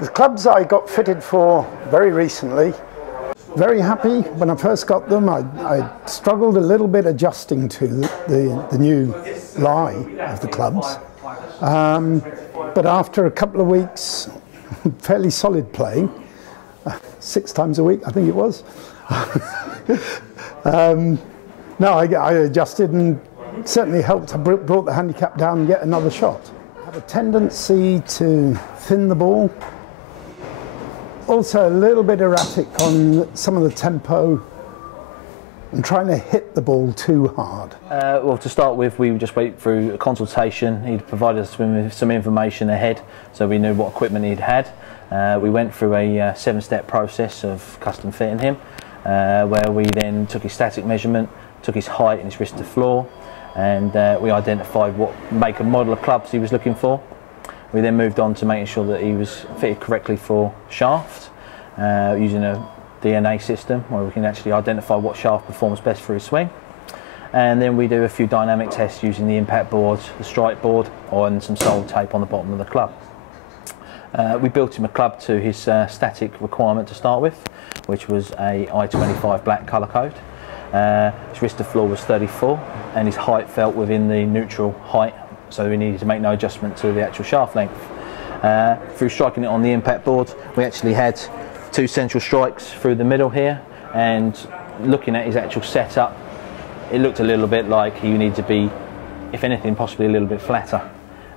The clubs I got fitted for very recently. Very happy when I first got them. I struggled a little bit adjusting to the new lie of the clubs. But after a couple of weeks, fairly solid playing, 6 times a week I think it was, no, I adjusted and certainly helped. I brought the handicap down yet another shot. I have a tendency to thin the ball. Also a little bit erratic on some of the tempo and trying to hit the ball too hard. Well, to start with, we just went through a consultation. He'd provided us with some information ahead, so we knew what equipment he'd had. We went through a 7-step process of custom fitting him, where we then took his static measurement, took his height and his wrist to floor, and we identified what make and model of clubs he was looking for. We then moved on to making sure that he was fitted correctly for shaft, using a DNA system where we can actually identify what shaft performs best for his swing. And then we do a few dynamic tests using the impact board, the strike board, and some sole tape on the bottom of the club. We built him a club to his static requirement to start with, which was a I-25 black colour code. His wrist to floor was 34 and his height felt within the neutral height, so we needed to make no adjustment to the actual shaft length. Through striking it on the impact board, we actually had 2 central strikes through the middle here, and looking at his actual setup, it looked a little bit like he needed to be, if anything, possibly a little bit flatter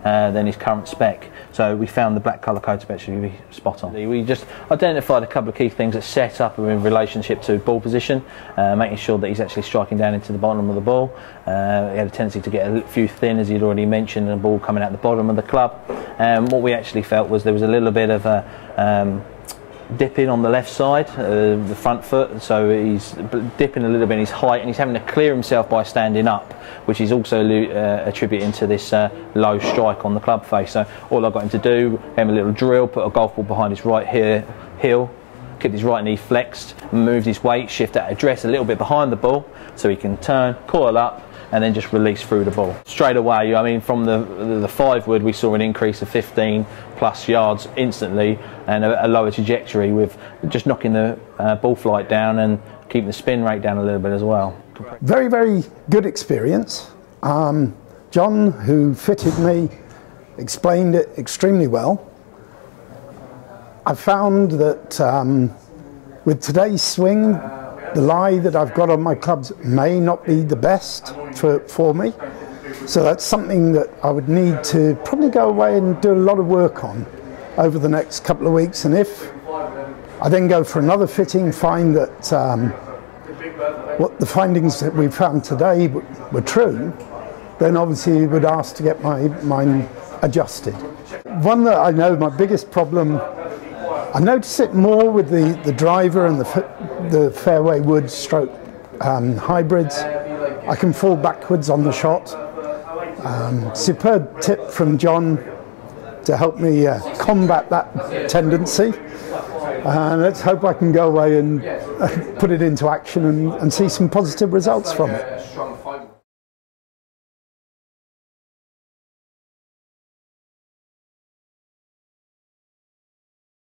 than his current spec. So we found the black colour code to actually be spot on. We just identified a couple of key things that set up in relationship to ball position, making sure that he's actually striking down into the bottom of the ball. He had a tendency to get a few thin, as he'd already mentioned, and the ball coming out the bottom of the club. What we actually felt was there was a little bit of a dipping on the left side, the front foot, so he's dipping a little bit in his height, and he's having to clear himself by standing up, which is also attributing to this low strike on the club face. So all I got him to do, gave him a little drill, put a golf ball behind his right heel, kept his right knee flexed, moved his weight, shift that address a little bit behind the ball so he can turn, coil up, and then just release through the ball. Straight away, I mean, from the 5-wood, we saw an increase of 15+ yards instantly, and a lower trajectory with just knocking the ball flight down and keeping the spin rate down a little bit as well. Very, very good experience. John, who fitted me, explained it extremely well. I found that with today's swing, the lie that I've got on my clubs may not be the best for me. So that's something that I would need to probably go away and do a lot of work on over the next couple of weeks. And if I then go for another fitting, find that what the findings that we found today were true, then obviously you would ask to get mine adjusted. One that I know my biggest problem, I notice it more with the driver and the fairway wood stroke hybrids. I can fall backwards on the shot. Superb tip from John to help me combat that tendency. Let's hope I can go away and put it into action and see some positive results from it.